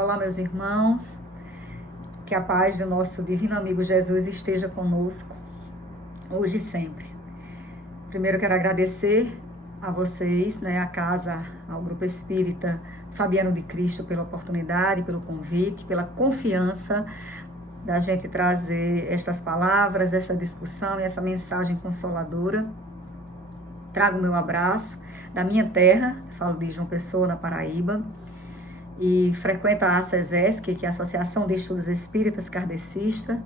Olá, meus irmãos, que a paz do nosso divino amigo Jesus esteja conosco, hoje e sempre. Primeiro quero agradecer a vocês, a casa, ao Grupo Espírita Fabiano de Cristo, pela oportunidade, pelo convite, pela confiança da gente trazer estas palavras, essa discussão e essa mensagem consoladora. Trago o meu abraço da minha terra, falo de João Pessoa, na Paraíba, e frequento a ACESESC, que é a Associação de Estudos Espíritas Kardecista,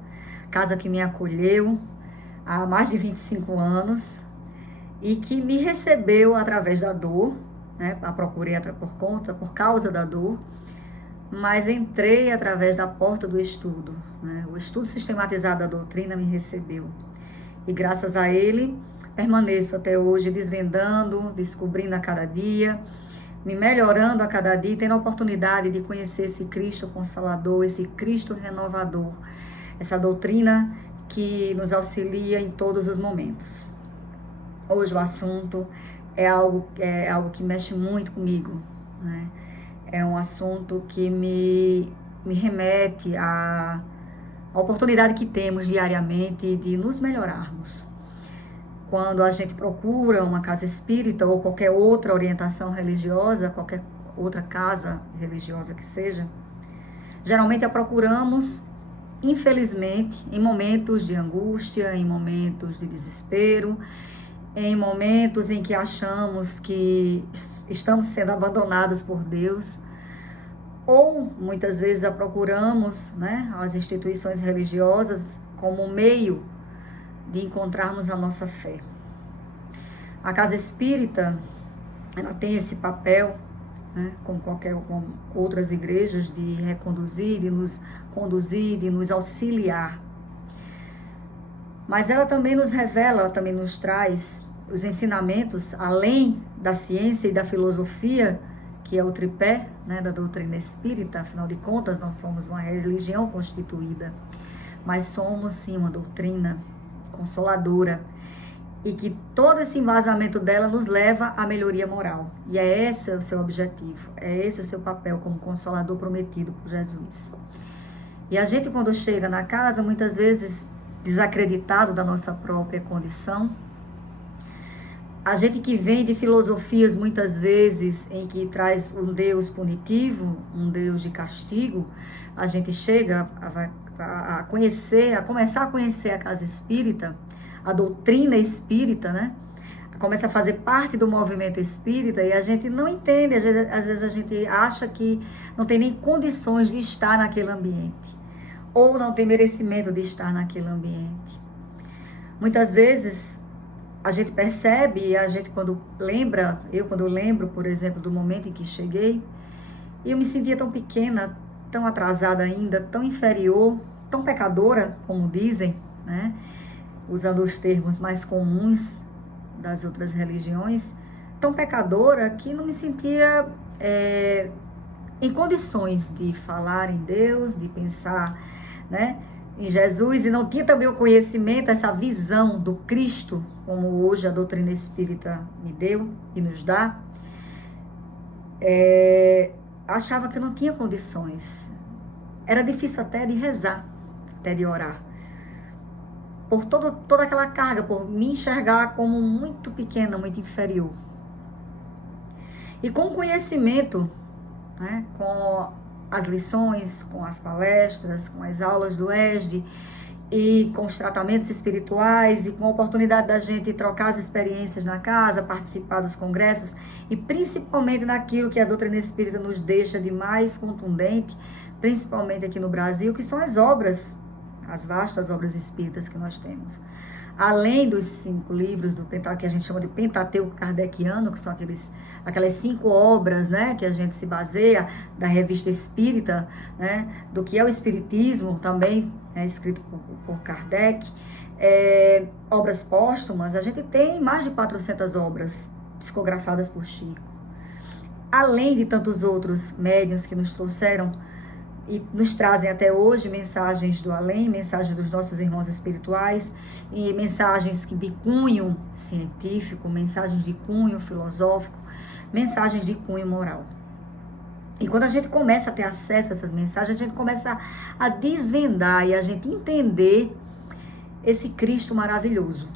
casa que me acolheu há mais de 25 anos e que me recebeu através da dor, a procurei por causa da dor, mas entrei através da porta do estudo, O estudo sistematizado da doutrina me recebeu e graças a ele permaneço até hoje desvendando, descobrindo a cada dia, me melhorando a cada dia, tendo a oportunidade de conhecer esse Cristo Consolador, esse Cristo Renovador, essa doutrina que nos auxilia em todos os momentos. Hoje o assunto é algo que mexe muito comigo, É um assunto que me remete à oportunidade que temos diariamente de nos melhorarmos. Quando a gente procura uma casa espírita ou qualquer outra orientação religiosa, qualquer outra casa religiosa que seja, geralmente a procuramos, infelizmente, em momentos de angústia, em momentos de desespero, em momentos em que achamos que estamos sendo abandonados por Deus, ou muitas vezes a procuramos, as instituições religiosas como meio de encontrarmos a nossa fé. A casa espírita, ela tem esse papel, como outras igrejas, de reconduzir, de nos conduzir, de nos auxiliar. Mas ela também nos revela, ela também nos traz os ensinamentos, além da ciência e da filosofia, que é o tripé, da doutrina espírita. Afinal de contas, nós somos uma religião constituída, mas somos sim uma doutrina consoladora, e que todo esse embasamento dela nos leva à melhoria moral. E é esse o seu objetivo, é esse o seu papel como consolador prometido por Jesus. E a gente, quando chega na casa, muitas vezes desacreditado da nossa própria condição, a gente que vem de filosofias muitas vezes em que traz um Deus punitivo, um Deus de castigo, a gente chega a começar a conhecer a casa espírita, a doutrina espírita, começa a fazer parte do movimento espírita e a gente não entende, às vezes a gente acha que não tem nem condições de estar naquele ambiente, ou não tem merecimento de estar naquele ambiente. Muitas vezes a gente percebe, quando eu lembro, por exemplo, do momento em que cheguei, eu me sentia tão pequena, tão atrasada ainda, tão inferior, tão pecadora, como dizem, usando os termos mais comuns das outras religiões, tão pecadora que não me sentia em condições de falar em Deus, de pensar em Jesus, e não tinha também o conhecimento, essa visão do Cristo, como hoje a doutrina espírita me deu e nos dá. Achava que eu não tinha condições. Era difícil até de rezar, até de orar. Por toda aquela carga, por me enxergar como muito pequena, muito inferior. E com o conhecimento, com as lições, com as palestras, com as aulas do ESD, e com os tratamentos espirituais, e com a oportunidade da gente trocar as experiências na casa, participar dos congressos, e principalmente naquilo que a doutrina espírita nos deixa de mais contundente, principalmente aqui no Brasil, que são as obras, as vastas obras espíritas que nós temos. Além dos 5 livros que a gente chama de Pentateuco Kardeciano, que são aquelas 5 obras, que a gente se baseia, da Revista Espírita, do que é o Espiritismo, também escrito por Kardec, obras póstumas, a gente tem mais de 400 obras psicografadas por Chico. Além de tantos outros médiuns que nos trouxeram e nos trazem até hoje mensagens do além, mensagens dos nossos irmãos espirituais e mensagens de cunho científico, mensagens de cunho filosófico, mensagens de cunho moral. E quando a gente começa a ter acesso a essas mensagens, a gente começa a desvendar e a gente entender esse Cristo maravilhoso.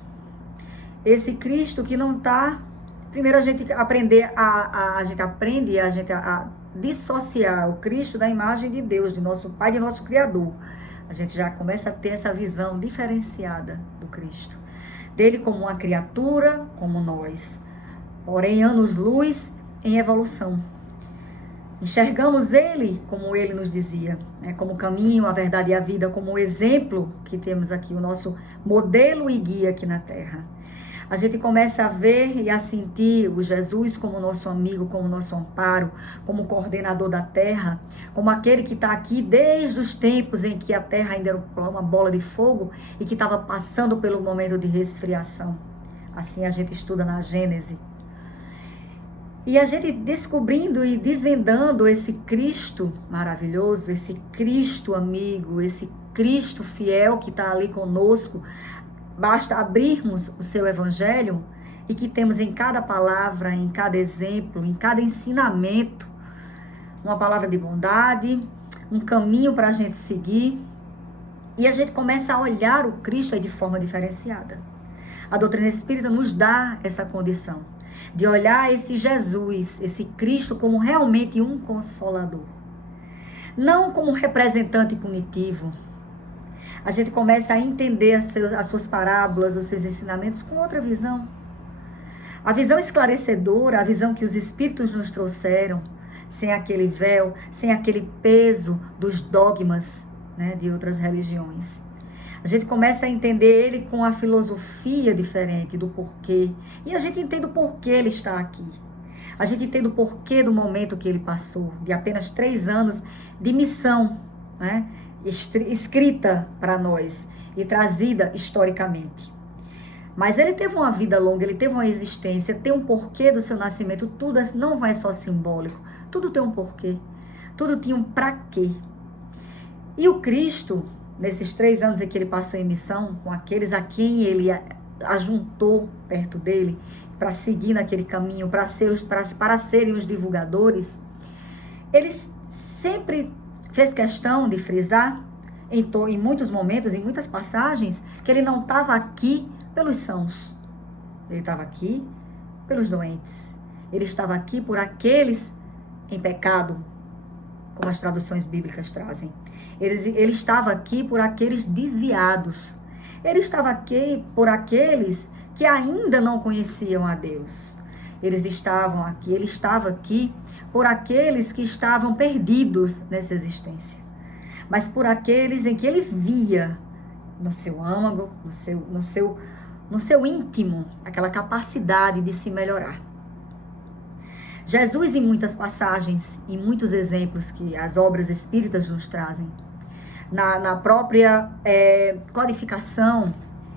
Esse Cristo que não está... Primeiro a gente aprender a gente aprende a dissociar o Cristo da imagem de Deus, de nosso Pai, de nosso Criador. A gente já começa a ter essa visão diferenciada do Cristo. Dele como uma criatura, como nós. Porém, anos-luz em evolução. Enxergamos ele, como ele nos dizia, né? Como o caminho, a verdade e a vida, como o exemplo que temos aqui, o nosso modelo e guia aqui na Terra. A gente começa a ver e a sentir o Jesus como nosso amigo, como nosso amparo, como coordenador da Terra, como aquele que está aqui desde os tempos em que a Terra ainda era uma bola de fogo e que estava passando pelo momento de resfriação. Assim a gente estuda na Gênese. E a gente descobrindo e desvendando esse Cristo maravilhoso, esse Cristo amigo, esse Cristo fiel que está ali conosco, basta abrirmos o seu evangelho e que temos em cada palavra, em cada exemplo, em cada ensinamento, uma palavra de bondade, um caminho para a gente seguir. E a gente começa a olhar o Cristo aí de forma diferenciada. A doutrina espírita nos dá essa condição de olhar esse Jesus, esse Cristo como realmente um consolador. Não como um representante punitivo. A gente começa a entender as suas parábolas, os seus ensinamentos com outra visão. A visão esclarecedora, a visão que os Espíritos nos trouxeram, sem aquele véu, sem aquele peso dos dogmas, né, de outras religiões. A gente começa a entender ele com a filosofia diferente do porquê. E a gente entende o porquê ele está aqui. A gente entende o porquê do momento que ele passou, de apenas 3 anos de missão, né? Escrita para nós e trazida historicamente. Mas ele teve uma vida longa, ele teve uma existência, tem um porquê do seu nascimento, tudo não vai só simbólico, tudo tem um porquê, tudo tinha um pra quê. E o Cristo, nesses 3 anos em que ele passou em missão, com aqueles a quem ele ajuntou perto dele, para seguir naquele caminho, para serem os divulgadores, ele sempre fez questão de frisar em muitos momentos, em muitas passagens, que ele não estava aqui pelos sãos. Ele estava aqui pelos doentes. Ele estava aqui por aqueles em pecado, como as traduções bíblicas trazem. Ele estava aqui por aqueles desviados. Ele estava aqui por aqueles que ainda não conheciam a Deus. Ele estava aqui por aqueles que estavam perdidos nessa existência. Mas por aqueles em que ele via no seu âmago, no seu íntimo, aquela capacidade de se melhorar. Jesus, em muitas passagens, em muitos exemplos que as obras espíritas nos trazem, na própria codificação,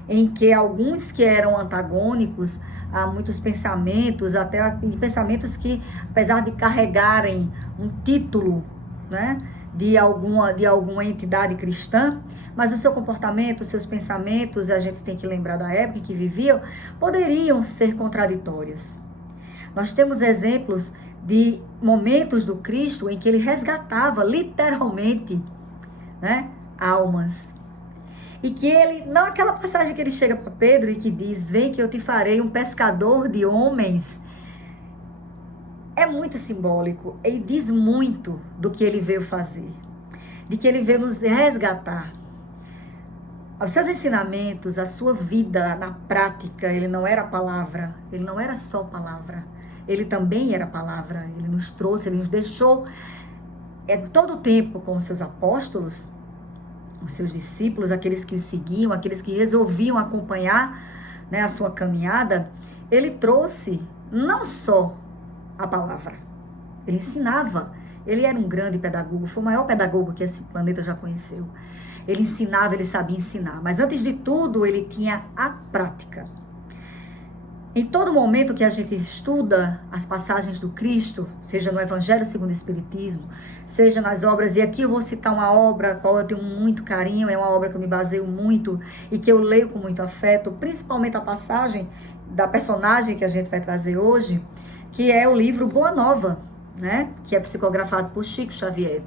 em que alguns que eram antagônicos a muitos pensamentos, até pensamentos que, apesar de carregarem um título, né, de alguma entidade cristã, mas o seu comportamento, os seus pensamentos, a gente tem que lembrar da época em que viviam, poderiam ser contraditórios. Nós temos exemplos de momentos do Cristo em que ele resgatava literalmente, né, almas. E que ele, não aquela passagem que ele chega para Pedro e que diz, vem que eu te farei um pescador de homens, é muito simbólico e diz muito do que ele veio fazer, de que ele veio nos resgatar. Os seus ensinamentos, a sua vida na prática, ele não era palavra, ele não era só palavra, ele também era palavra, ele nos trouxe, ele nos deixou todo o tempo com os seus apóstolos, os seus discípulos, aqueles que o seguiam, aqueles que resolviam acompanhar, né, a sua caminhada. Ele trouxe não só a palavra, ele ensinava. Ele era um grande pedagogo, foi o maior pedagogo que esse planeta já conheceu. Ele ensinava, ele sabia ensinar, mas antes de tudo ele tinha a prática. Em todo momento que a gente estuda as passagens do Cristo, seja no Evangelho segundo o Espiritismo, seja nas obras, e aqui eu vou citar uma obra a qual eu tenho muito carinho, é uma obra que eu me baseio muito e que eu leio com muito afeto, principalmente a passagem da personagem que a gente vai trazer hoje, que é o livro Boa Nova, né? Que é psicografado por Chico Xavier.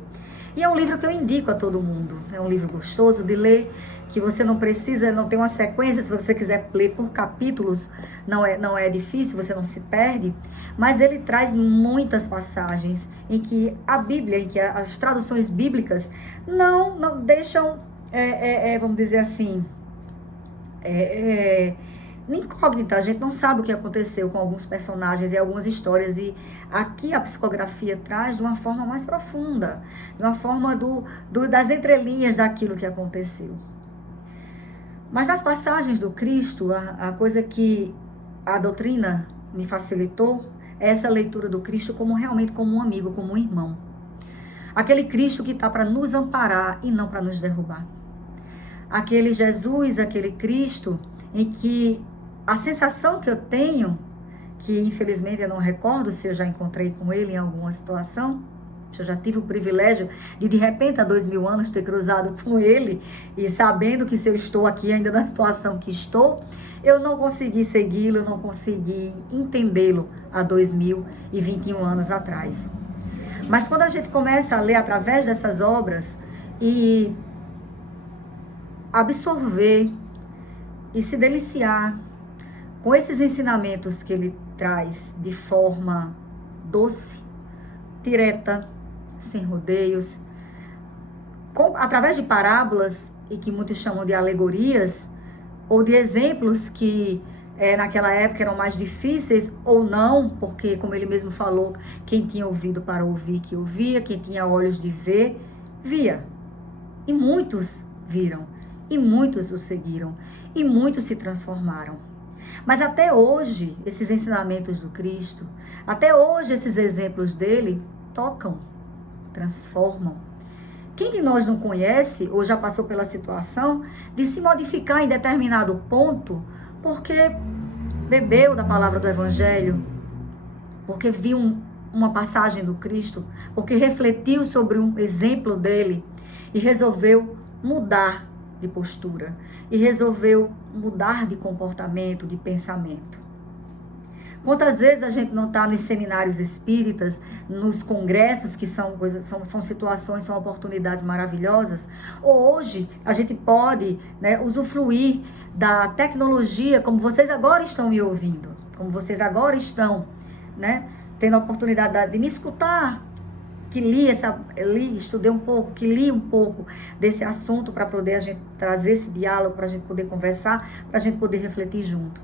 E é um livro que eu indico a todo mundo. É um livro gostoso de ler, que você não precisa, não tem uma sequência, se você quiser ler por capítulos, não é difícil, você não se perde, mas ele traz muitas passagens em que a Bíblia, em que as traduções bíblicas não deixam, vamos dizer assim, incógnita. A gente não sabe o que aconteceu com alguns personagens e algumas histórias, e aqui a psicografia traz de uma forma mais profunda, de uma forma das entrelinhas daquilo que aconteceu. Mas nas passagens do Cristo, a coisa que a doutrina me facilitou é essa leitura do Cristo realmente como um amigo, como um irmão. Aquele Cristo que está para nos amparar e não para nos derrubar. Aquele Jesus, aquele Cristo em que a sensação que eu tenho, que infelizmente eu não recordo se eu já encontrei com ele em alguma situação, se eu já tive o privilégio de repente, há 2000 anos, ter cruzado com ele e sabendo que se eu estou aqui ainda na situação que estou, eu não consegui segui-lo, eu não consegui entendê-lo há 2021 anos atrás. Mas quando a gente começa a ler através dessas obras e absorver e se deliciar com esses ensinamentos que ele traz de forma doce, direta, sem rodeios, através de parábolas, e que muitos chamam de alegorias, ou de exemplos que naquela época eram mais difíceis, ou não, porque, como ele mesmo falou, quem tinha ouvido para ouvir, que ouvia, quem tinha olhos de ver, via. E muitos viram, e muitos o seguiram, e muitos se transformaram. Mas até hoje, esses ensinamentos do Cristo, até hoje esses exemplos dele tocam, transformam. Quem de nós não conhece ou já passou pela situação de se modificar em determinado ponto porque bebeu da palavra do Evangelho, porque viu uma passagem do Cristo, porque refletiu sobre um exemplo dele e resolveu mudar de postura e resolveu mudar de comportamento, de pensamento? Quantas vezes a gente não está nos seminários espíritas, nos congressos, que são situações, são oportunidades maravilhosas, ou hoje a gente pode, né, usufruir da tecnologia, como vocês agora estão me ouvindo, como vocês agora estão, né, tendo a oportunidade de me escutar, que estudei um pouco, que li um pouco desse assunto para poder a gente trazer esse diálogo, para a gente poder conversar, para a gente poder refletir junto.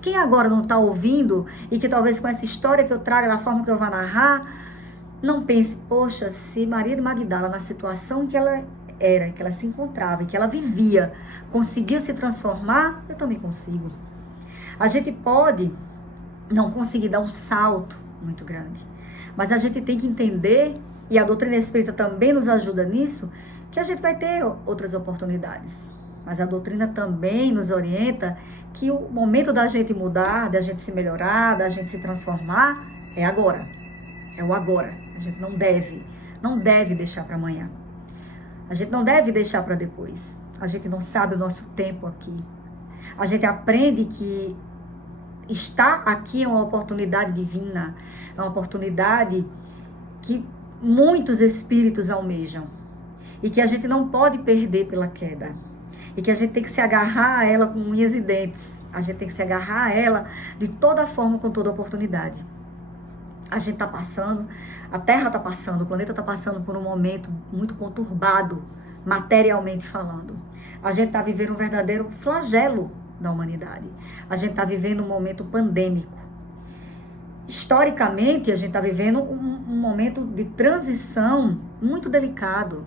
Quem agora não está ouvindo e que talvez com essa história que eu trago, da forma que eu vou narrar, não pense, poxa, se Maria de Magdala, na situação que ela era, que ela se encontrava, que ela vivia, conseguiu se transformar, eu também consigo. A gente pode não conseguir dar um salto muito grande, mas a gente tem que entender, e a doutrina espírita também nos ajuda nisso, que a gente vai ter outras oportunidades. Mas a doutrina também nos orienta que o momento da gente mudar, da gente se melhorar, da gente se transformar, é agora. É o agora. A gente não deve deixar para amanhã. A gente não deve deixar para depois. A gente não sabe o nosso tempo aqui. A gente aprende que estar aqui é uma oportunidade divina, é uma oportunidade que muitos espíritos almejam e que a gente não pode perder pela queda. E que a gente tem que se agarrar a ela com unhas e dentes. A gente tem que se agarrar a ela de toda forma, com toda oportunidade. A gente está passando, a Terra está passando, o planeta está passando por um momento muito conturbado, materialmente falando. A gente está vivendo um verdadeiro flagelo da humanidade. A gente está vivendo um momento pandêmico. Historicamente, a gente está vivendo um momento de transição muito delicado,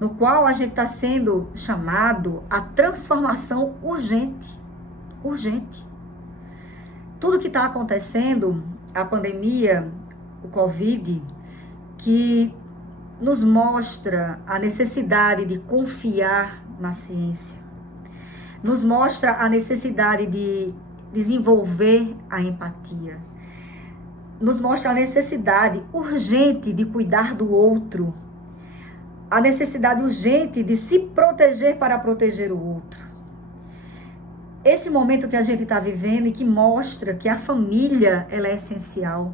no qual a gente está sendo chamado à transformação urgente. Tudo que está acontecendo, a pandemia, o Covid, que nos mostra a necessidade de confiar na ciência, nos mostra a necessidade de desenvolver a empatia, nos mostra a necessidade urgente de cuidar do outro, a necessidade urgente de se proteger para proteger o outro. Esse momento que a gente está vivendo e que mostra que a família ela é essencial,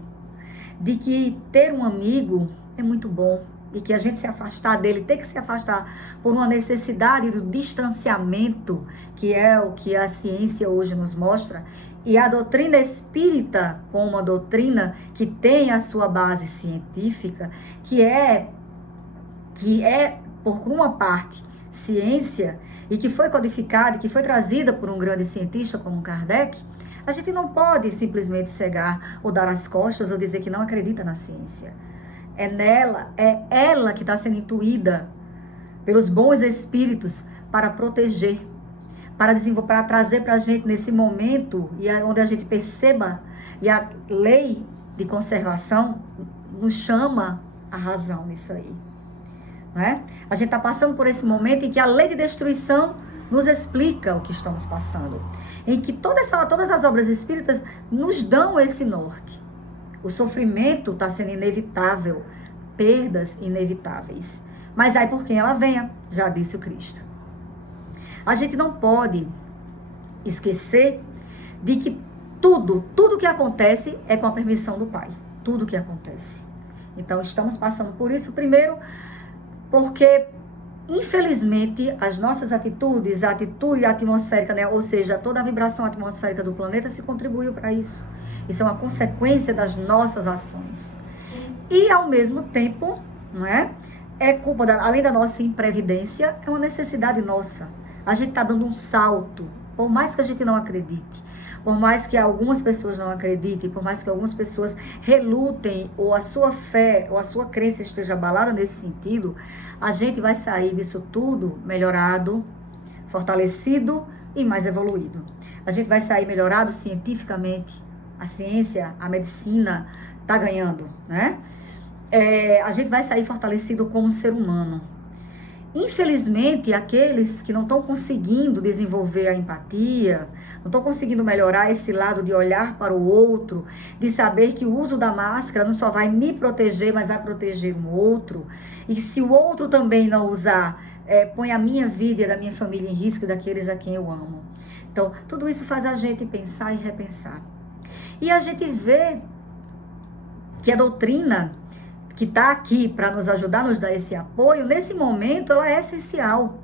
de que ter um amigo é muito bom e que a gente se afastar dele, ter que se afastar por uma necessidade do distanciamento, que é o que a ciência hoje nos mostra, e a doutrina espírita, como uma doutrina que tem a sua base científica, que é por uma parte, ciência, e que foi codificada, que foi trazida por um grande cientista como Kardec, a gente não pode simplesmente cegar ou dar as costas ou dizer que não acredita na ciência. É ela que está sendo intuída pelos bons espíritos para proteger, para desenvolver, para trazer para a gente nesse momento, e onde a gente perceba, e a lei de conservação nos chama a razão nisso aí. Não é? A gente está passando por esse momento em que a lei de destruição nos explica o que estamos passando, em que todas as obras espíritas nos dão esse norte. O sofrimento está sendo inevitável, perdas inevitáveis. Mas aí por quem ela venha, já disse o Cristo. A gente não pode esquecer de que tudo que acontece é com a permissão do Pai. Tudo que acontece. Então estamos passando por isso, primeiro, porque infelizmente as nossas atitudes, a atitude atmosférica, né, ou seja, toda a vibração atmosférica do planeta se contribuiu para isso. Isso é uma consequência das nossas ações. E, ao mesmo tempo, não é? É culpa, além da nossa imprevidência, é uma necessidade nossa. A gente está dando um salto, por mais que a gente não acredite, por mais que algumas pessoas não acreditem, por mais que algumas pessoas relutem, ou a sua fé, ou a sua crença esteja abalada nesse sentido, a gente vai sair disso tudo melhorado, fortalecido e mais evoluído. A gente vai sair melhorado cientificamente. A ciência, a medicina está ganhando, né? A gente vai sair fortalecido como ser humano. Infelizmente, aqueles que não estão conseguindo desenvolver a empatia, não estão conseguindo melhorar esse lado de olhar para o outro, de saber que o uso da máscara não só vai me proteger, mas vai proteger um outro. E se o outro também não usar, põe a minha vida e a da minha família em risco e daqueles a quem eu amo. Então, tudo isso faz a gente pensar e repensar. E a gente vê que a doutrina que está aqui para nos ajudar, nos dar esse apoio, nesse momento ela é essencial.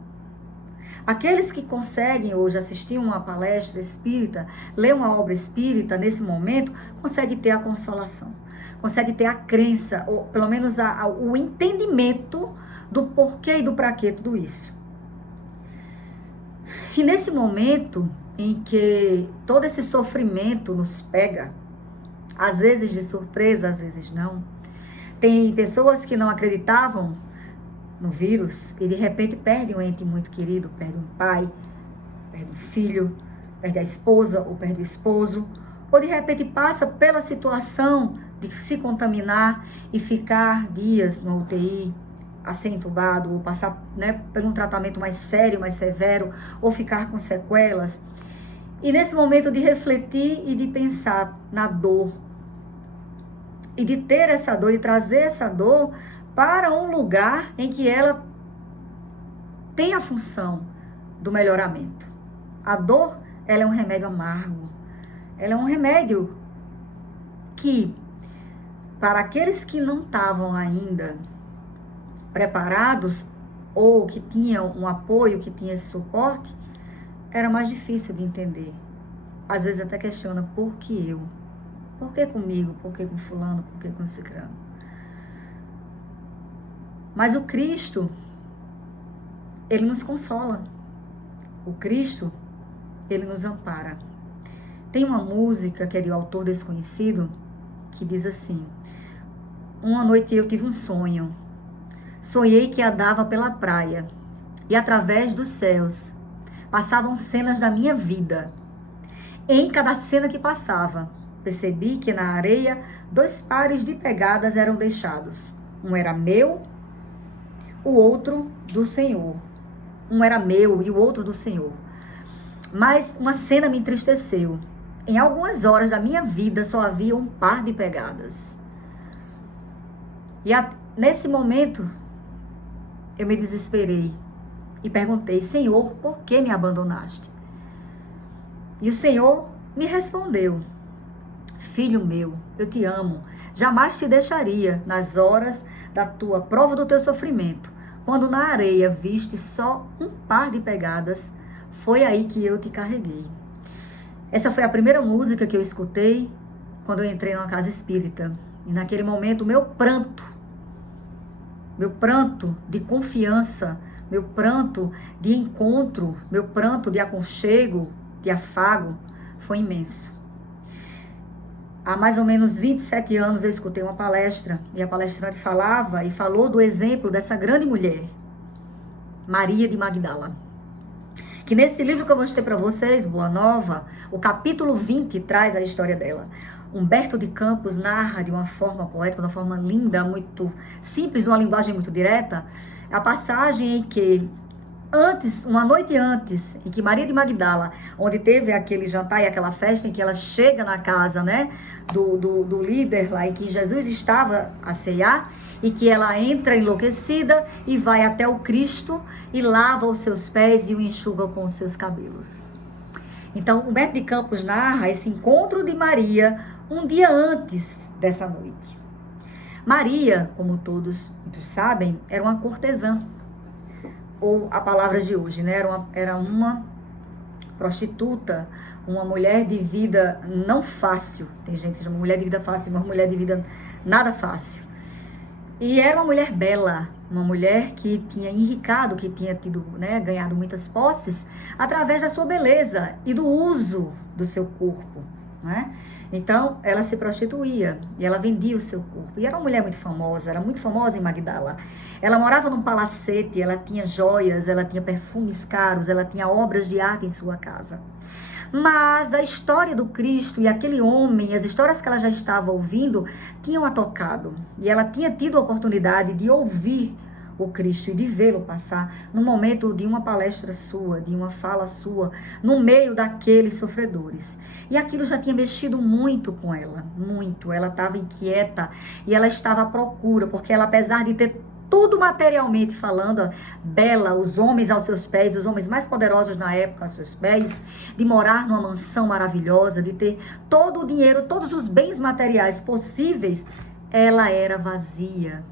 Aqueles que conseguem hoje assistir uma palestra espírita, ler uma obra espírita nesse momento, conseguem ter a consolação, conseguem ter a crença, ou pelo menos o entendimento do porquê e do para quê tudo isso. E nesse momento em que todo esse sofrimento nos pega, às vezes de surpresa, às vezes não, tem pessoas que não acreditavam no vírus e de repente perdem um ente muito querido, perde um pai, perde um filho, perde a esposa ou perde o esposo, ou de repente passa pela situação de se contaminar e ficar dias no UTI, a ser entubado, ou passar, né, por um tratamento mais sério, mais severo, ou ficar com sequelas. E nesse momento de refletir e de pensar na dor, e de ter essa dor, e trazer essa dor para um lugar em que ela tem a função do melhoramento. A dor, ela é um remédio amargo. Ela é um remédio que, para aqueles que não estavam ainda preparados, ou que tinham um apoio, que tinham esse suporte, era mais difícil de entender. Às vezes até questiona, por que eu? Por que comigo? Por que com fulano? Por que com cicrano? Mas o Cristo, ele nos consola. O Cristo, ele nos ampara. Tem uma música que é de autor desconhecido, que diz assim: uma noite eu tive um sonho. Sonhei que andava pela praia e através dos céus passavam cenas da minha vida. Em cada cena que passava, percebi que na areia 2 pares de pegadas eram deixados. Um era meu, o outro do Senhor. Um era meu e o outro do Senhor. Mas uma cena me entristeceu. Em algumas horas da minha vida só havia um par de pegadas. E nesse momento eu me desesperei e perguntei: Senhor, por que me abandonaste? E o Senhor me respondeu: filho meu, eu te amo. jamais te deixaria nas horas da tua prova do teu sofrimento. Quando na areia viste só um par de pegadas, foi aí que eu te carreguei. Essa foi a primeira música que eu escutei quando eu entrei numa casa espírita. E naquele momento, meu pranto de confiança, meu pranto de encontro, meu pranto de aconchego, de afago, foi imenso. Há mais ou menos 27 anos eu escutei uma palestra, e a palestrante falou do exemplo dessa grande mulher, Maria de Magdala. Que nesse livro que eu mostrei para vocês, Boa Nova, o capítulo 20 traz a história dela. Humberto de Campos narra de uma forma poética, de uma forma linda, muito simples, de uma linguagem muito direta, a passagem em que uma noite antes, em que Maria de Magdala, onde teve aquele jantar e aquela festa, em que ela chega na casa, né, do líder lá, em que Jesus estava a ceiar, e que ela entra enlouquecida e vai até o Cristo e lava os seus pés e o enxuga com os seus cabelos. Então, Humberto de Campos narra esse encontro de Maria um dia antes dessa noite. Maria, como todos sabem, era uma cortesã, ou a palavra de hoje, né? Era uma prostituta, uma mulher de vida não fácil. Tem gente que chama mulher de vida fácil, uma mulher de vida nada fácil. E era uma mulher bela, uma mulher que tinha enricado, que tinha tido, né, ganhado muitas posses através da sua beleza e do uso do seu corpo, né? Então, ela se prostituía e ela vendia o seu corpo. E era uma mulher muito famosa, era muito famosa em Magdala. Ela morava num palacete, ela tinha joias, ela tinha perfumes caros, ela tinha obras de arte em sua casa. Mas a história do Cristo e aquele homem, as histórias que ela já estava ouvindo, tinham a tocado. E ela tinha tido a oportunidade de ouvir o Cristo e de vê-lo passar no momento de uma palestra sua, de uma fala sua, no meio daqueles sofredores. E aquilo já tinha mexido muito com ela, muito. Ela estava inquieta e ela estava à procura, porque ela, apesar de ter tudo materialmente falando, bela, os homens aos seus pés, os homens mais poderosos na época aos seus pés, de morar numa mansão maravilhosa, de ter todo o dinheiro, todos os bens materiais possíveis, ela era vazia.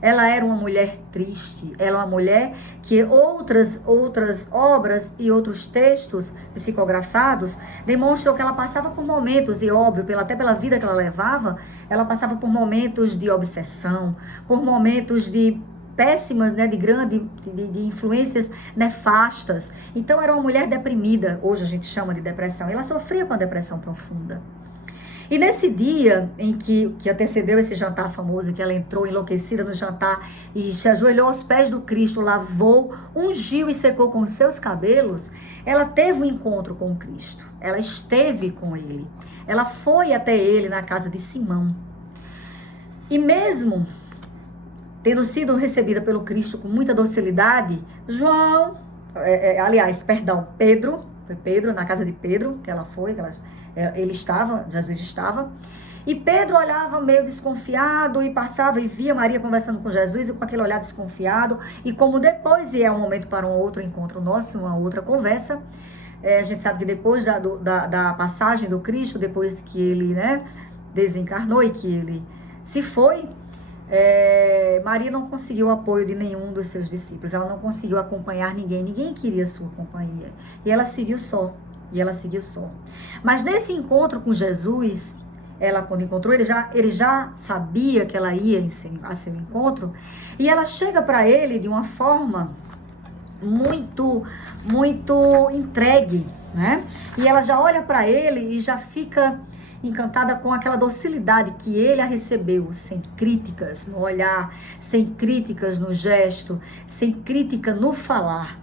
Ela era uma mulher triste, ela é uma mulher que outras obras e outros textos psicografados demonstram que ela passava por momentos, e óbvio, até pela vida que ela levava, ela passava por momentos de obsessão, por momentos de péssimas, né, de influências nefastas. Então era uma mulher deprimida, hoje a gente chama de depressão, ela sofria com a depressão profunda. E nesse dia em que antecedeu esse jantar famoso, que ela entrou enlouquecida no jantar e se ajoelhou aos pés do Cristo, lavou, ungiu e secou com seus cabelos, ela teve um encontro com o Cristo. Ela esteve com ele. Ela foi até ele na casa de Simão. E mesmo tendo sido recebida pelo Cristo com muita docilidade, Pedro, foi Pedro, na casa de Pedro, que ela foi, Jesus estava, e Pedro olhava meio desconfiado e passava e via Maria conversando com Jesus e com aquele olhar desconfiado, e como depois é um momento para um outro encontro nosso, uma outra conversa, a gente sabe que depois da passagem do Cristo, depois que ele, né, desencarnou e que ele se foi, Maria não conseguiu o apoio de nenhum dos seus discípulos, ela não conseguiu acompanhar ninguém queria sua companhia, e ela seguiu só. Mas nesse encontro com Jesus, ela quando encontrou, ele já sabia que ela ia a seu encontro, e ela chega para ele de uma forma muito entregue, né? E ela já olha para ele e já fica encantada com aquela docilidade que ele a recebeu, sem críticas no olhar, sem críticas no gesto, sem crítica no falar.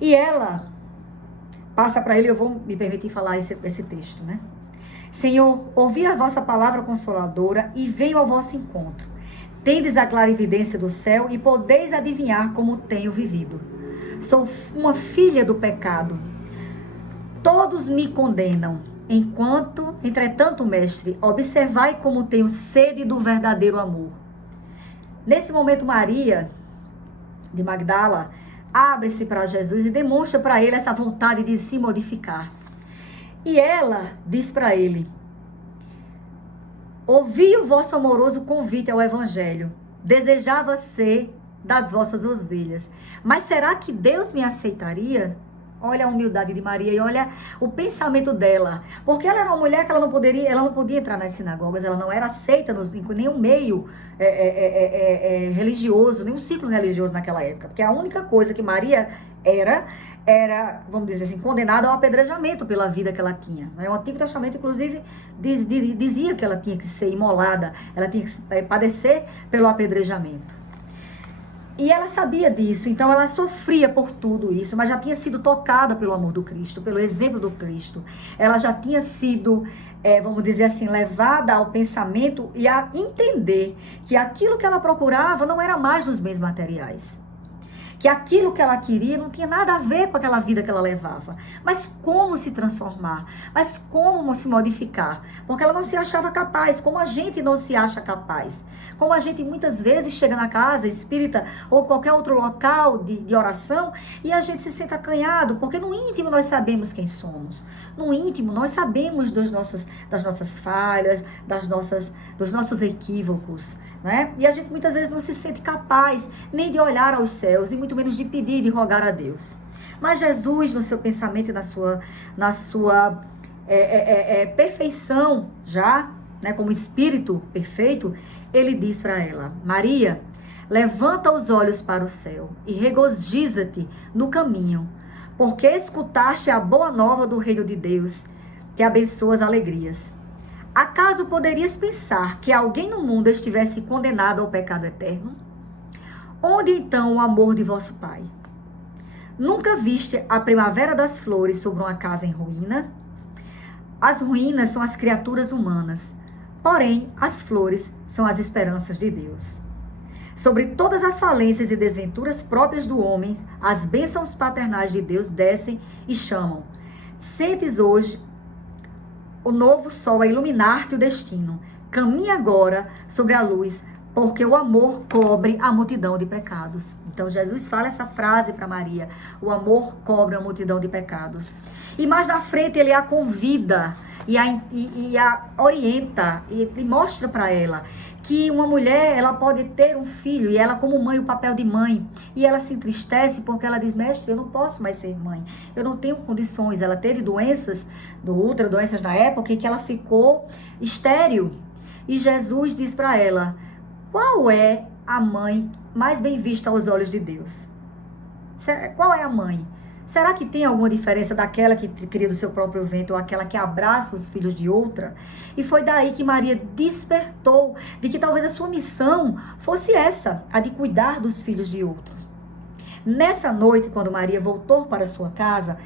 E ela passa para ele, eu vou me permitir falar esse texto, né? Senhor, ouvi a vossa palavra consoladora e venho ao vosso encontro. Tendes a clarividência do céu e podeis adivinhar como tenho vivido. Sou uma filha do pecado. Todos me condenam. Entretanto, mestre, observai como tenho sede do verdadeiro amor. Nesse momento, Maria de Magdala abre-se para Jesus e demonstra para ele essa vontade de se modificar. E ela diz para ele: ouvi o vosso amoroso convite ao evangelho. Desejava ser das vossas ovelhas. Mas será que Deus me aceitaria? Olha a humildade de Maria e olha o pensamento dela. Porque ela era uma mulher que ela não podia entrar nas sinagogas, ela não era aceita em nenhum meio religioso, nenhum ciclo religioso naquela época. Porque a única coisa que Maria era, vamos dizer assim, condenada ao apedrejamento pela vida que ela tinha. O Antigo Testamento, inclusive, dizia que ela tinha que ser imolada, ela tinha que padecer pelo apedrejamento. E ela sabia disso, então ela sofria por tudo isso, mas já tinha sido tocada pelo amor do Cristo, pelo exemplo do Cristo. Ela já tinha sido, vamos dizer assim, levada ao pensamento e a entender que aquilo que ela procurava não era mais nos bens materiais. Que aquilo que ela queria não tinha nada a ver com aquela vida que ela levava. Mas como se transformar? Mas como se modificar? Porque ela não se achava capaz, como a gente não se acha capaz. Como a gente muitas vezes chega na casa espírita ou qualquer outro local de oração e a gente se sente acanhado, porque no íntimo nós sabemos quem somos. No íntimo nós sabemos das nossas falhas, dos nossos equívocos, né? E a gente muitas vezes não se sente capaz nem de olhar aos céus e muito menos de pedir e de rogar a Deus. Mas Jesus, no seu pensamento e na sua perfeição já, né, como espírito perfeito, ele diz para ela: Maria, levanta os olhos para o céu e regozija-te no caminho, porque escutaste a boa nova do reino de Deus, que abençoa as alegrias. Acaso poderias pensar que alguém no mundo estivesse condenado ao pecado eterno? Onde então o amor de vosso Pai? Nunca viste a primavera das flores sobre uma casa em ruína? As ruínas são as criaturas humanas, porém as flores são as esperanças de Deus. Sobre todas as falências e desventuras próprias do homem, as bênçãos paternais de Deus descem e chamam. Sentes hoje o novo sol a iluminar-te o destino. Caminha agora sobre a luz, porque o amor cobre a multidão de pecados. Então Jesus fala essa frase para Maria: o amor cobre a multidão de pecados. E mais na frente ele a convida e a orienta e mostra para ela que uma mulher, ela pode ter um filho, e ela como mãe, o papel de mãe, e ela se entristece porque ela diz: mestre, eu não posso mais ser mãe, eu não tenho condições. Ela teve doenças do útero, doenças na época em que ela ficou estéril, e Jesus diz para ela: qual é a mãe mais bem vista aos olhos de Deus? Qual é a mãe? Será que tem alguma diferença daquela que cria do seu próprio ventre ou aquela que abraça os filhos de outra? E foi daí que Maria despertou de que talvez a sua missão fosse essa, a de cuidar dos filhos de outros. Nessa noite, quando Maria voltou para sua casa,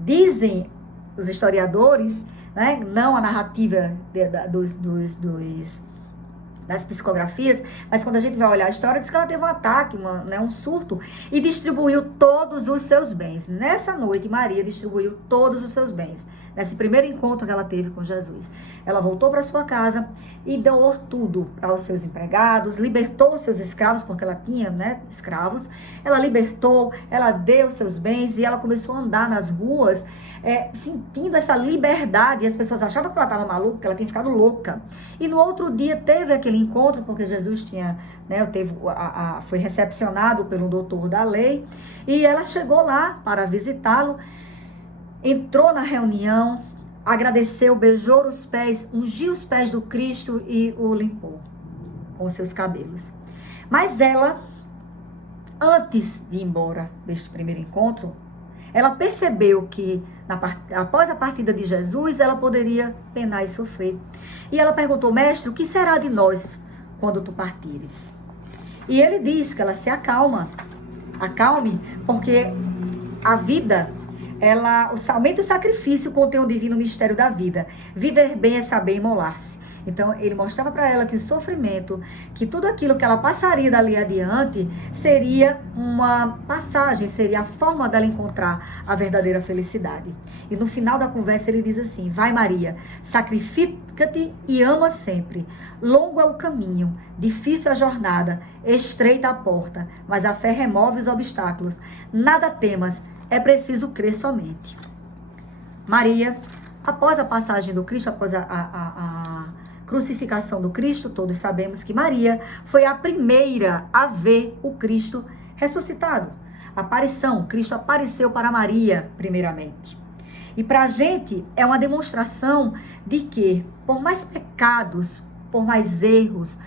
dizem os historiadores, né, não a narrativa das psicografias, mas quando a gente vai olhar a história, diz que ela teve um ataque, um surto, e distribuiu todos os seus bens. Nessa noite, Maria distribuiu todos os seus bens. Nesse primeiro encontro que ela teve com Jesus. Ela voltou para sua casa e doou tudo para os seus empregados, libertou os seus escravos, porque ela tinha, né, escravos. Ela libertou, ela deu seus bens e ela começou a andar nas ruas, sentindo essa liberdade. E as pessoas achavam que ela estava maluca, que ela tinha ficado louca. E no outro dia teve aquele encontro, porque Jesus tinha, né, foi recepcionado pelo doutor da lei, e ela chegou lá para visitá-lo, entrou na reunião, agradeceu, beijou os pés, ungiu os pés do Cristo e o limpou com os seus cabelos. Mas ela, antes de ir embora deste primeiro encontro, ela percebeu que após a partida de Jesus, ela poderia penar e sofrer. E ela perguntou: mestre, o que será de nós quando tu partires? E ele diz que ela se acalme, porque a vida, somente o sacrifício contém o divino mistério da vida. Viver bem é saber imolar-se. Então, ele mostrava para ela que o sofrimento, que tudo aquilo que ela passaria dali adiante, seria uma passagem, seria a forma dela encontrar a verdadeira felicidade. E no final da conversa ele diz assim: vai Maria, sacrifica-te e ama sempre. Longo é o caminho, difícil a jornada, estreita a porta, mas a fé remove os obstáculos. Nada temas, é preciso crer somente. Maria, após a passagem do Cristo, após crucificação do Cristo, todos sabemos que Maria foi a primeira a ver o Cristo ressuscitado. Aparição, Cristo apareceu para Maria primeiramente. E para a gente é uma demonstração de que, por mais pecados, por mais erros,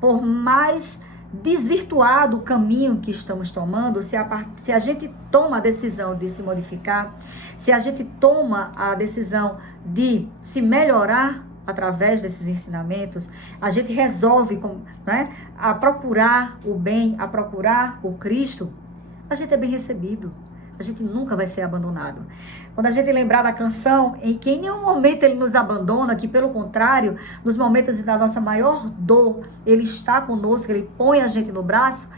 por mais desvirtuado o caminho que estamos tomando, se a gente toma a decisão de se modificar, se a gente toma a decisão de se melhorar através desses ensinamentos, a gente resolve, né, a procurar o bem, a procurar o Cristo, a gente é bem recebido. A gente nunca vai ser abandonado. Quando a gente lembrar da canção, em que em nenhum momento ele nos abandona, que pelo contrário, nos momentos da nossa maior dor, ele está conosco, ele põe a gente no braço,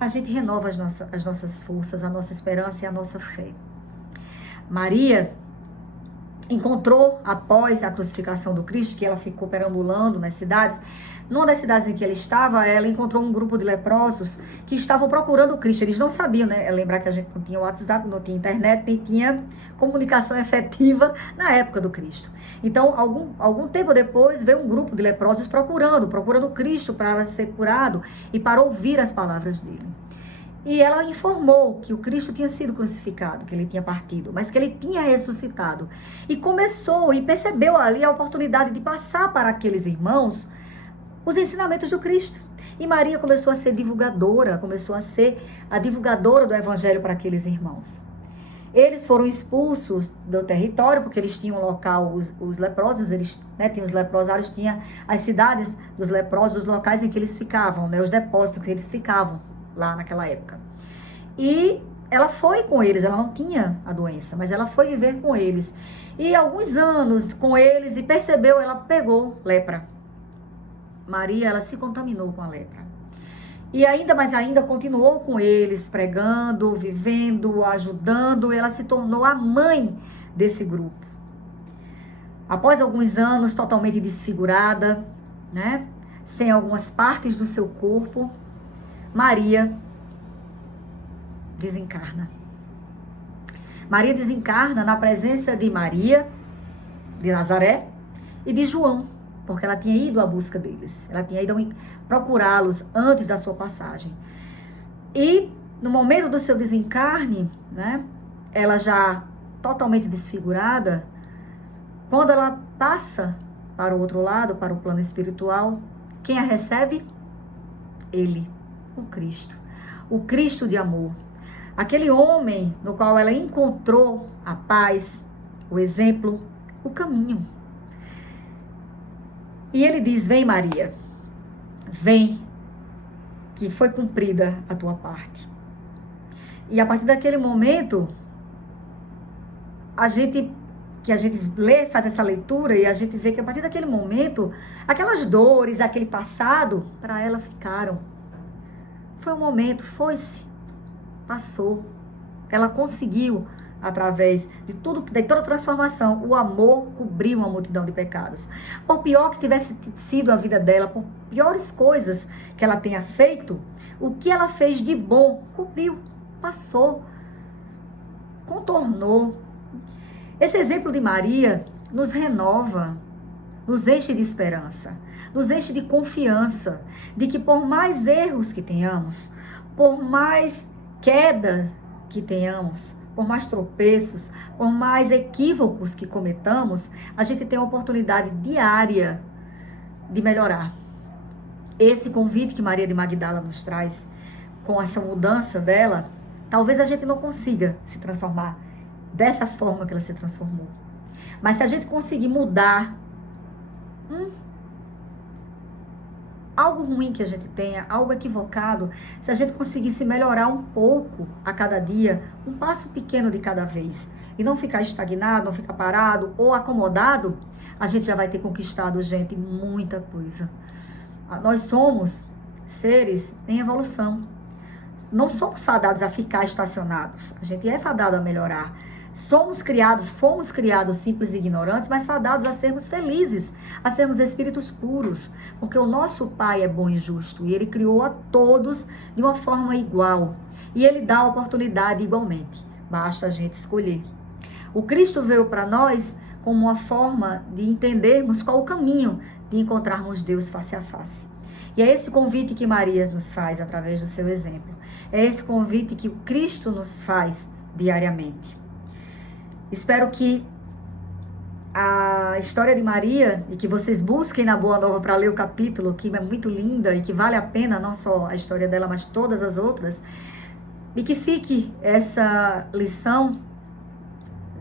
a gente renova as nossas forças, a nossa esperança e a nossa fé. Maria encontrou, após a crucificação do Cristo, que ela ficou perambulando nas cidades, numa das cidades em que ela estava, ela encontrou um grupo de leprosos que estavam procurando o Cristo. Eles não sabiam, né? Lembrar que a gente não tinha WhatsApp, não tinha internet, nem tinha comunicação efetiva na época do Cristo. Então, algum tempo depois, veio um grupo de leprosos procurando o Cristo para ser curado e para ouvir as palavras dele. E ela informou que o Cristo tinha sido crucificado, que ele tinha partido, mas que ele tinha ressuscitado. E começou e percebeu ali a oportunidade de passar para aqueles irmãos os ensinamentos do Cristo. E Maria começou a ser divulgadora, começou a ser a divulgadora do evangelho para aqueles irmãos. Eles foram expulsos do território, porque eles tinham um local, os leprosos, eles, né, tinham os leprosários, tinha as cidades dos leprosos, os locais em que eles ficavam, né, os depósitos que eles ficavam lá naquela época. E ela foi com eles, ela não tinha a doença, mas ela foi viver com eles. E alguns anos com eles, e percebeu, ela pegou lepra. Maria, ela se contaminou com a lepra. E ainda continuou com eles, pregando, vivendo, ajudando. Ela se tornou a mãe desse grupo. Após alguns anos, totalmente desfigurada, né? Sem algumas partes do seu corpo, Maria desencarna. Maria desencarna na presença de Maria, de Nazaré, e de João, porque ela tinha ido à busca deles. Ela tinha ido procurá-los antes da sua passagem. E no momento do seu desencarne, né, ela já totalmente desfigurada, quando ela passa para o outro lado, para o plano espiritual, quem a recebe? Ele, o Cristo de amor. Aquele homem no qual ela encontrou a paz, o exemplo, o caminho. E ele diz: vem, Maria, vem, que foi cumprida a tua parte. E a partir daquele momento, a gente lê, faz essa leitura e a gente vê que a partir daquele momento, aquelas dores, aquele passado, para ela ficaram. Foi um momento, foi-se, passou. Ela conseguiu, através de toda a transformação, o amor cobriu uma multidão de pecados. Por pior que tivesse sido a vida dela, por piores coisas que ela tenha feito, o que ela fez de bom, cobriu, passou, contornou. Esse exemplo de Maria nos renova, nos enche de esperança, nos enche de confiança, de que por mais erros que tenhamos, por mais queda que tenhamos, por mais tropeços, por mais equívocos que cometamos, a gente tem uma oportunidade diária de melhorar. Esse convite que Maria de Magdala nos traz, com essa mudança dela, talvez a gente não consiga se transformar dessa forma que ela se transformou. Mas se a gente conseguir mudar algo ruim que a gente tenha, algo equivocado, se a gente conseguisse melhorar um pouco a cada dia, um passo pequeno de cada vez, e não ficar estagnado, não ficar parado ou acomodado, a gente já vai ter conquistado, gente, muita coisa. Nós somos seres em evolução. Não somos fadados a ficar estacionados. A gente é fadado a melhorar. Fomos criados simples e ignorantes, mas fadados a sermos felizes, a sermos espíritos puros, porque o nosso Pai é bom e justo, e Ele criou a todos de uma forma igual, e Ele dá a oportunidade igualmente, basta a gente escolher. O Cristo veio para nós como uma forma de entendermos qual o caminho de encontrarmos Deus face a face. E é esse convite que Maria nos faz através do seu exemplo. É esse convite que o Cristo nos faz diariamente. Espero que a história de Maria, e que vocês busquem na Boa Nova para ler o capítulo, que é muito linda e que vale a pena, não só a história dela, mas todas as outras, e que fique essa lição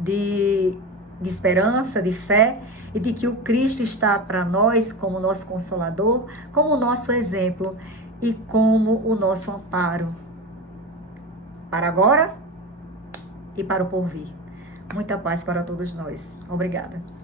de esperança, de fé, e de que o Cristo está para nós como nosso consolador, como o nosso exemplo e como o nosso amparo para agora e para o porvir. Muita paz para todos nós. Obrigada.